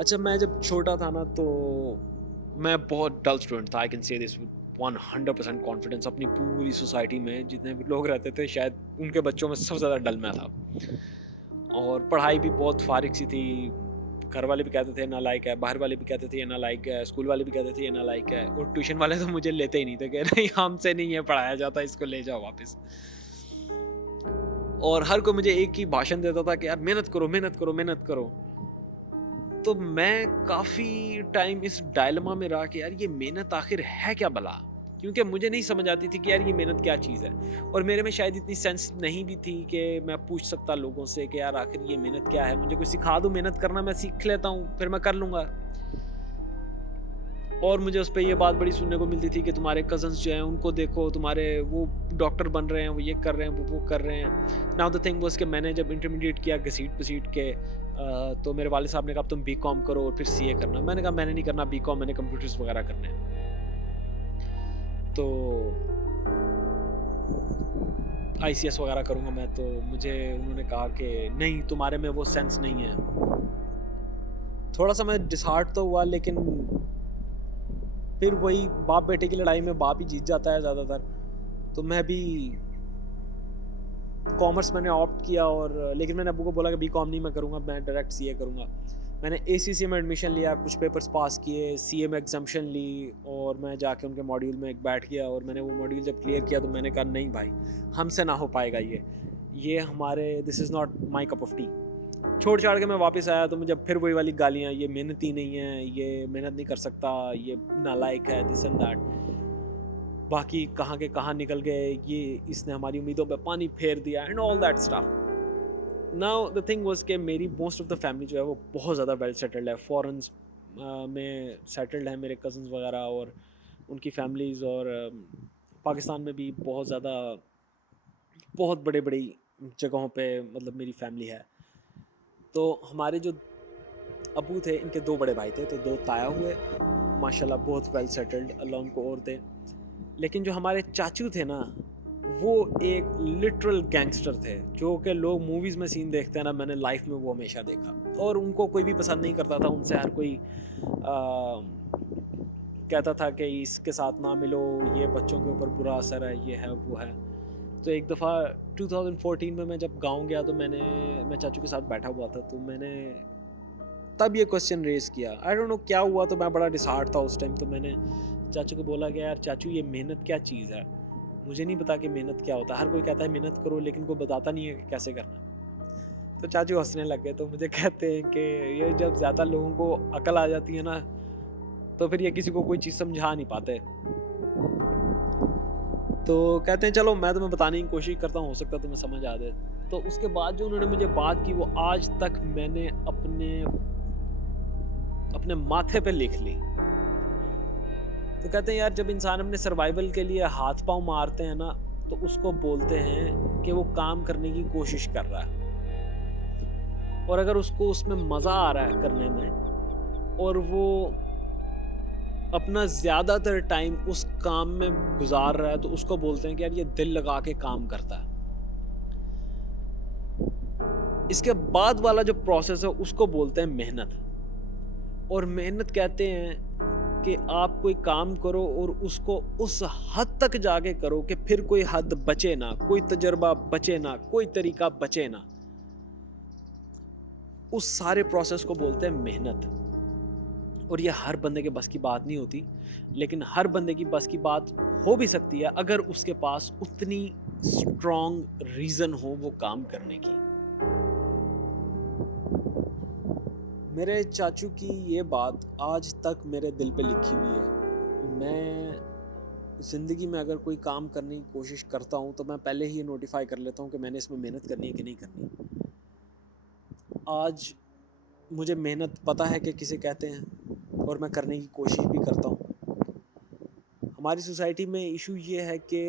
अच्छा, मैं जब छोटा था ना तो मैं बहुत डल स्टूडेंट था। I can say this with 100% confidence. अपनी पूरी सोसाइटी में जितने भी लोग रहते थे शायद उनके बच्चों में सबसे ज़्यादा डल मैं था। और पढ़ाई भी बहुत फारिग सी थी। घर वाले भी कहते थे नालायक है, बाहर वाले भी कहते थे ये नालायक है, स्कूल वाले भी कहते थे ये नालायक है, और ट्यूशन वाले तो मुझे लेते ही नहीं थे, कह रहे हमसे नहीं ये पढ़ाया जाता, इसको ले जाओ वापस। और हर कोई मुझे एक ही भाषण देता था कि यार मेहनत करो, मेहनत करो, मेहनत करो। तो मैं काफ़ी टाइम इस डायलेमा में रहा कि यार ये मेहनत आखिर है क्या भला? क्योंकि मुझे नहीं समझ आती थी कि यार ये मेहनत क्या चीज़ है? और मेरे में शायद इतनी सेंस नहीं भी थी कि मैं पूछ सकता लोगों से कि यार आखिर ये मेहनत क्या है? मुझे कोई सिखा दो मेहनत करना, मैं सीख लेता हूँ, फिर मैं कर लूँगा। और मुझे उस पे ये बात बड़ी सुनने को मिलती थी कि तुम्हारे कज़िन्स जो हैं उनको देखो, तुम्हारे वो डॉक्टर बन रहे हैं, वो ये कर रहे हैं, वो कर रहे हैं। नाउ द थिंग वाज़ कि मैंने जब इंटरमीडिएट किया घसीट-पसीट के, तो मेरे वालिद साहब ने कहा अब तुम बीकॉम करो और फिर सीए करना। मैंने कहा मैंने नहीं करना बीकॉम, मैंने कंप्यूटर्स वगैरह करने हैं। तो आईसीएस वगैरह करूँगा मैं, तो मुझे उन्होंने कहा कि नहीं तुम्हारे में वो सेंस नहीं है। थोड़ा-सा मैं डिसहार्ट तो हुआ, लेकिन फिर वही बाप-बेटे की लड़ाई में बाप ही जीत जाता है ज़्यादातर। तो मैं भी कॉमर्स मैंने ऑप्ट किया, और लेकिन मैंने अब्बू को बोला कि बीकॉम नहीं मैं करूँगा, मैं डायरेक्ट सीए करूँगा। मैंने एसीसी में एडमिशन लिया, कुछ पेपर्स पास किए, सीए में एग्ज़ाम्शन ली, और मैं जाके उनके मॉड्यूल में एक बैठ गया, और मैंने वो मॉड्यूल जब क्लियर किया तो मैंने कहा नहीं भाई, हमसे ना हो पाएगा ये हमारे this is not my cup of tea. छोड़-छाड़ के मैं वापस आया तो मुझे फिर वही वाली गालियाँ, ये मेहनती नहीं है, ये मेहनत नहीं कर सकता, ये नालायक है, दिस एंड दैट। बाकी कहाँ के कहाँ निकल गए, ये इसने हमारी उम्मीदों पे पानी फेर दिया and all that stuff. Now the thing was कि मेरी मोस्ट ऑफ द फैमिली जो है वो बहुत ज़्यादा वेल सेटल्ड है, फॉरेन्स में सेटल्ड है मेरे कज़िन्स वगैरह और उनकी फैमिलीज़, और पाकिस्तान में भी बहुत ज़्यादा बहुत बड़ी-बड़ी जगहों पे मतलब मेरी फैमिली है। तो हमारे जो अब्बू थे, इनके 2 बड़े भाई थे, तो 2 ताया हुए, माशाल्लाह बहुत वेल सेटल्ड, अल्लाह उनको और दे। लेकिन जो हमारे चाचू थे ना, वो एक लिटरल गैंगस्टर थे, जो कि लोग मूवीज़ में सीन देखते हैं ना, मैंने लाइफ में वो हमेशा देखा। और उनको कोई भी पसंद नहीं करता था, उनसे हर कोई कहता था कि इसके साथ ना मिलो, ये बच्चों के ऊपर बुरा असर है, ये है, वो है। तो एक दफ़ा 2014 में मैं जब गाँव गया तो मैं चाचू के साथ बैठा हुआ था, तो मैंने तब ये क्वेश्चन रेज़ किया। आई डोंट नो क्या हुआ, तो मैं बड़ा डिसहार्ट था उस टाइम, तो मैंने चाचू को बोला कि यार चाचू ये मेहनत क्या चीज़ है? मुझे नहीं पता कि मेहनत क्या होता है। हर कोई कहता है मेहनत करो, लेकिन कोई बताता नहीं है कि कैसे करना है। तो चाचू हँसने लग गए, तो मुझे कहते हैं कि ये जब ज़्यादा लोगों को अकल आ जाती है ना, तो फिर ये किसी को कोई चीज़ समझा नहीं पाते। तो कहते हैं चलो मैं तुम्हें बताने की कोशिश करता हूँ, हो सकता है तुम्हें समझ आ जाए। तो उसके बाद जो उन्होंने मुझे बात की, वो आज तक मैंने अपने अपने माथे पे लिख ली। तो कहते हैं यार जब इंसान अपने सर्वाइवल के लिए हाथ पाँव मारते हैं ना, तो उसको बोलते हैं कि वो काम करने की कोशिश कर रहा है। और अगर उसको उसमें मज़ा आ रहा है करने में, और वो अपना ज़्यादातर टाइम उस काम में गुज़ार रहा है, तो उसको बोलते हैं कि यार ये दिल लगा के काम करता है। इसके बाद वाला जो प्रोसेस है उसको बोलते हैं मेहनत। और मेहनत कहते हैं कि आप कोई काम करो और उसको उस हद तक जाके करो कि फिर कोई हद बचे ना, कोई तजुर्बा बचे ना, कोई तरीका बचे ना। उस सारे प्रोसेस को बोलते हैं मेहनत। और ये हर बंदे के बस की बात नहीं होती, लेकिन हर बंदे की बस की बात हो भी सकती है अगर उसके पास उतनी स्ट्रॉन्ग रीज़न हो वो काम करने की। मेरे चाचू की ये बात आज तक मेरे दिल पे लिखी हुई है। मैं ज़िंदगी में अगर कोई काम करने की कोशिश करता हूँ, तो मैं पहले ही ये नोटिफ़ाई कर लेता हूँ कि मैंने इसमें मेहनत करनी है कि नहीं करनी। आज मुझे मेहनत पता है कि किसे कहते हैं, और मैं करने की कोशिश भी करता हूँ। हमारी सोसाइटी में इशू ये है कि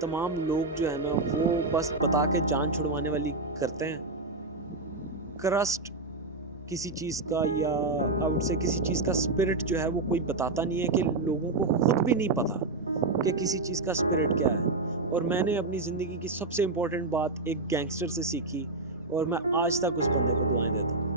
तमाम लोग जो है ना, वो बस बता के जान छुड़वाने वाली करते हैं। ट्रस्ट किसी चीज़ का, या आई वुड से किसी चीज़ का स्पिरिट जो है वो कोई बताता नहीं है, कि लोगों को खुद भी नहीं पता कि किसी चीज़ का स्पिरिट क्या है। और मैंने अपनी ज़िंदगी की सबसे इम्पोर्टेंट बात एक गैंगस्टर से सीखी, और मैं आज तक उस बंदे को दुआएं देता हूँ।